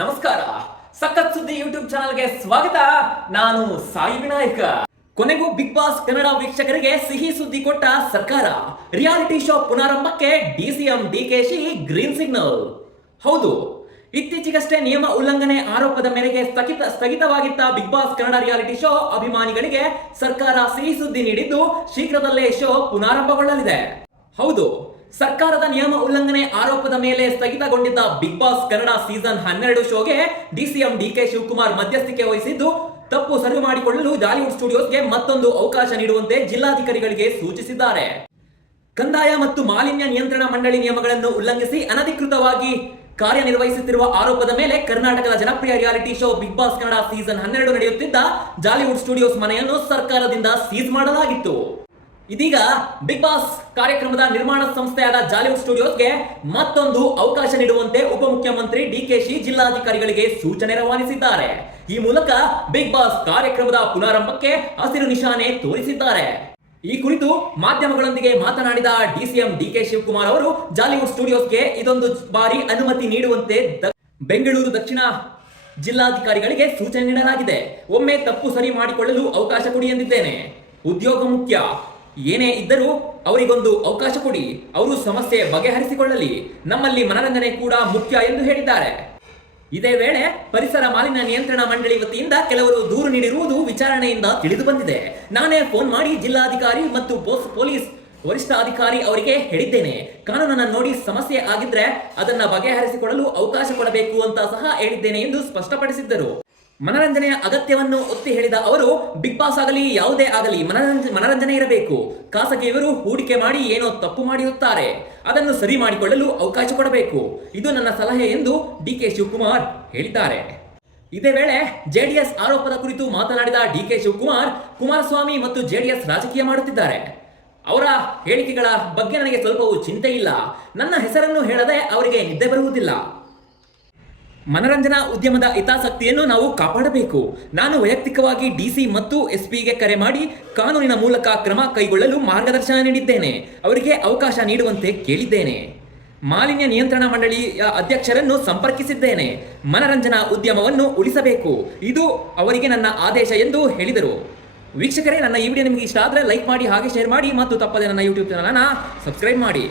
ನಮಸ್ಕಾರ. ಸಖತ್ ಸುದ್ದಿ ಯೂಟ್ಯೂಬ್ ಚಾನಲ್ಗೆ ಸ್ವಾಗತ. ನಾನು ಸಾಯಿ ವಿನಾಯಕ. ಕೊನೆಗೂ ಬಿಗ್ ಬಾಸ್ ಕನ್ನಡ ವೀಕ್ಷಕರಿಗೆ ಸಿಹಿ ಸುದ್ದಿ ಕೊಟ್ಟ ಸರ್ಕಾರ. ರಿಯಾಲಿಟಿ ಶೋ ಪುನರಾರಂಭಕ್ಕೆ ಡಿಸಿಎಂ ಡಿಕೆಶಿ ಗ್ರೀನ್ ಸಿಗ್ನಲ್. ಹೌದು, ಇತ್ತೀಚೆಗಷ್ಟೇ ನಿಯಮ ಉಲ್ಲಂಘನೆ ಆರೋಪದ ಮೇರೆಗೆ ಸ್ಥಗಿತವಾಗಿದ್ದ Bigg Boss Kannada reality show ಅಭಿಮಾನಿಗಳಿಗೆ ಸರ್ಕಾರ ಸಿಹಿ ಸುದ್ದಿ ನೀಡಿದ್ದು ಶೀಘ್ರದಲ್ಲೇ ಶೋ ಪುನರಾರಂಭಗೊಳ್ಳಲಿದೆ. ಹೌದು, ಸರ್ಕಾರದ ನಿಯಮ ಉಲ್ಲಂಘನೆ ಆರೋಪದ ಮೇಲೆ ಸ್ಥಗಿತಗೊಂಡಿದ್ದ ಬಿಗ್ ಬಾಸ್ ಕನ್ನಡ ಸೀಸನ್ 12 ಶೋಗೆ ಡಿಸಿಎಂ ಡಿಕೆ ಶಿವಕುಮಾರ್ ಮಧ್ಯಸ್ಥಿಕೆ ವಹಿಸಿದ್ದು ತಪ್ಪು ಸರಿ ಮಾಡಿಕೊಳ್ಳಲು ಜಾಲಿವುಡ್ ಸ್ಟುಡಿಯೋಸ್ಗೆ ಮತ್ತೊಂದು ಅವಕಾಶ ನೀಡುವಂತೆ ಜಿಲ್ಲಾಧಿಕಾರಿಗಳಿಗೆ ಸೂಚಿಸಿದ್ದಾರೆ. ಕಂದಾಯ ಮತ್ತು ಮಾಲಿನ್ಯ ನಿಯಂತ್ರಣ ಮಂಡಳಿ ನಿಯಮಗಳನ್ನು ಉಲ್ಲಂಘಿಸಿ ಅನಧಿಕೃತವಾಗಿ ಕಾರ್ಯನಿರ್ವಹಿಸುತ್ತಿರುವ ಆರೋಪದ ಮೇಲೆ ಕರ್ನಾಟಕದ ಜನಪ್ರಿಯ reality show Bigg Boss Kannada season 12 ನಡೆಯುತ್ತಿದ್ದ ಜಾಲಿವುಡ್ ಸ್ಟುಡಿಯೋಸ್ ಮನೆಯನ್ನು ಸರ್ಕಾರದಿಂದ ಸೀಸ್ ಮಾಡಲಾಗಿತ್ತು. ಇದೀಗ ಬಿಗ್ ಬಾಸ್ ಕಾರ್ಯಕ್ರಮದ ನಿರ್ಮಾಣ ಸಂಸ್ಥೆಯಾದ ಜಾಲಿವುಡ್ ಸ್ಟುಡಿಯೋಸ್ಗೆ ಮತ್ತೊಂದು ಅವಕಾಶ ನೀಡುವಂತೆ ಉಪಮುಖ್ಯಮಂತ್ರಿ ಡಿಕೆಶಿ ಜಿಲ್ಲಾಧಿಕಾರಿಗಳಿಗೆ ಸೂಚನೆ ರವಾನಿಸಿದ್ದಾರೆ. ಈ ಮೂಲಕ ಬಿಗ್ ಬಾಸ್ ಕಾರ್ಯಕ್ರಮದ ಪುನರಾರಂಭಕ್ಕೆ ಹಸಿರು ನಿಶಾನೆ ತೋರಿಸಿದ್ದಾರೆ. ಈ ಕುರಿತು ಮಾಧ್ಯಮಗಳೊಂದಿಗೆ ಮಾತನಾಡಿದ ಡಿಸಿಎಂ ಡಿಕೆ ಶಿವಕುಮಾರ್ ಅವರು ಜಾಲಿವುಡ್ ಸ್ಟುಡಿಯೋಸ್ಗೆ ಇದೊಂದು ಬಾರಿ ಅನುಮತಿ ನೀಡುವಂತೆ ಬೆಂಗಳೂರು ದಕ್ಷಿಣ ಜಿಲ್ಲಾಧಿಕಾರಿಗಳಿಗೆ ಸೂಚನೆ ನೀಡಲಾಗಿದೆ. ಒಮ್ಮೆ ತಪ್ಪು ಸರಿ ಮಾಡಿಕೊಳ್ಳಲು ಅವಕಾಶ ಕೊಡಿ ಎಂದಿದ್ದೇನೆ. ಉದ್ಯೋಗ ಮುಖ್ಯ, ಏನೇ ಇದ್ದರೂ ಅವರಿಗೊಂದು ಅವಕಾಶ ಕೊಡಿ, ಅವರು ಸಮಸ್ಯೆ ಬಗೆಹರಿಸಿಕೊಳ್ಳಲಿ. ನಮ್ಮಲ್ಲಿ ಮನರಂಜನೆ ಕೂಡ ಮುಖ್ಯ ಎಂದು ಹೇಳಿದ್ದಾರೆ. ಇದೇ ವೇಳೆ ಪರಿಸರ ಮಾಲಿನ್ಯ ನಿಯಂತ್ರಣ ಮಂಡಳಿ ವತಿಯಿಂದ ಕೆಲವರು ದೂರು ನೀಡಿರುವುದು ವಿಚಾರಣೆಯಿಂದ ತಿಳಿದು ಬಂದಿದೆ. ನಾನೇ ಫೋನ್ ಮಾಡಿ ಜಿಲ್ಲಾಧಿಕಾರಿ ಮತ್ತು ಪೊಲೀಸ್ ವರಿಷ್ಠ ಅಧಿಕಾರಿ ಅವರಿಗೆ ಹೇಳಿದ್ದೇನೆ. ಕಾನೂನನ್ನು ನೋಡಿ ಸಮಸ್ಯೆ ಆಗಿದ್ರೆ ಅದನ್ನ ಬಗೆಹರಿಸಿಕೊಳ್ಳಲು ಅವಕಾಶ ಕೊಡಬೇಕು ಅಂತ ಸಹ ಹೇಳಿದ್ದೇನೆ ಎಂದು ಸ್ಪಷ್ಟಪಡಿಸಿದ್ದರು. ಮನರಂಜನೆಯ ಅಗತ್ಯವನ್ನು ಒತ್ತಿ ಹೇಳಿದ ಅವರು, ಬಿಗ್ ಬಾಸ್ ಆಗಲಿ ಯಾವುದೇ ಆಗಲಿ ಮನರಂಜನೆ ಇರಬೇಕು. ಖಾಸಗಿಯವರು ಹೂಡಿಕೆ ಮಾಡಿ ಏನೋ ತಪ್ಪು ಮಾಡಿರುತ್ತಾರೆ, ಅದನ್ನು ಸರಿ ಮಾಡಿಕೊಳ್ಳಲು ಅವಕಾಶ ಕೊಡಬೇಕು. ಇದು ನನ್ನ ಸಲಹೆ ಎಂದು ಡಿಕೆ ಶಿವಕುಮಾರ್ ಹೇಳಿದ್ದಾರೆ. ಇದೇ ವೇಳೆ ಜೆಡಿಎಸ್ ಆರೋಪದ ಕುರಿತು ಮಾತನಾಡಿದ ಡಿಕೆ ಶಿವಕುಮಾರ್, ಕುಮಾರಸ್ವಾಮಿ ಮತ್ತು ಜೆಡಿಎಸ್ ರಾಜಕೀಯ ಮಾಡುತ್ತಿದ್ದಾರೆ. ಅವರ ಹೇಳಿಕೆಗಳ ಬಗ್ಗೆ ನನಗೆ ಸ್ವಲ್ಪವೂ ಚಿಂತೆ ಇಲ್ಲ. ನನ್ನ ಹೆಸರನ್ನು ಹೇಳದೆ ಅವರಿಗೆ ನಿದ್ದೆ ಬರುವುದಿಲ್ಲ. ಮನರಂಜನಾ ಉದ್ಯಮದ ಹಿತಾಸಕ್ತಿಯನ್ನು ನಾವು ಕಾಪಾಡಬೇಕು. ನಾನು ವೈಯಕ್ತಿಕವಾಗಿ ಡಿಸಿ ಮತ್ತು ಎಸ್ಪಿಗೆ ಕರೆ ಮಾಡಿ ಕಾನೂನಿನ ಮೂಲಕ ಕ್ರಮ ಕೈಗೊಳ್ಳಲು ಮಾರ್ಗದರ್ಶನ ನೀಡಿದ್ದೇನೆ. ಅವರಿಗೆ ಅವಕಾಶ ನೀಡುವಂತೆ ಕೇಳಿದ್ದೇನೆ. ಮಾಲಿನ್ಯ ನಿಯಂತ್ರಣ ಮಂಡಳಿಯ ಅಧ್ಯಕ್ಷರನ್ನು ಸಂಪರ್ಕಿಸಿದ್ದೇನೆ. ಮನರಂಜನಾ ಉದ್ಯಮವನ್ನು ಉಳಿಸಬೇಕು, ಇದು ಅವರಿಗೆ ನನ್ನ ಆದೇಶ ಎಂದು ಹೇಳಿದರು. ವೀಕ್ಷಕರೇ, ನನ್ನ ಈ ವಿಡಿಯೋ ನಿಮಗೆ ಇಷ್ಟ ಆದರೆ ಲೈಕ್ ಮಾಡಿ, ಹಾಗೆ ಶೇರ್ ಮಾಡಿ ಮತ್ತು ತಪ್ಪದೆ ನನ್ನ ಯೂಟ್ಯೂಬ್ ಚಾನಲನ್ನು ಸಬ್ಸ್ಕ್ರೈಬ್ ಮಾಡಿ.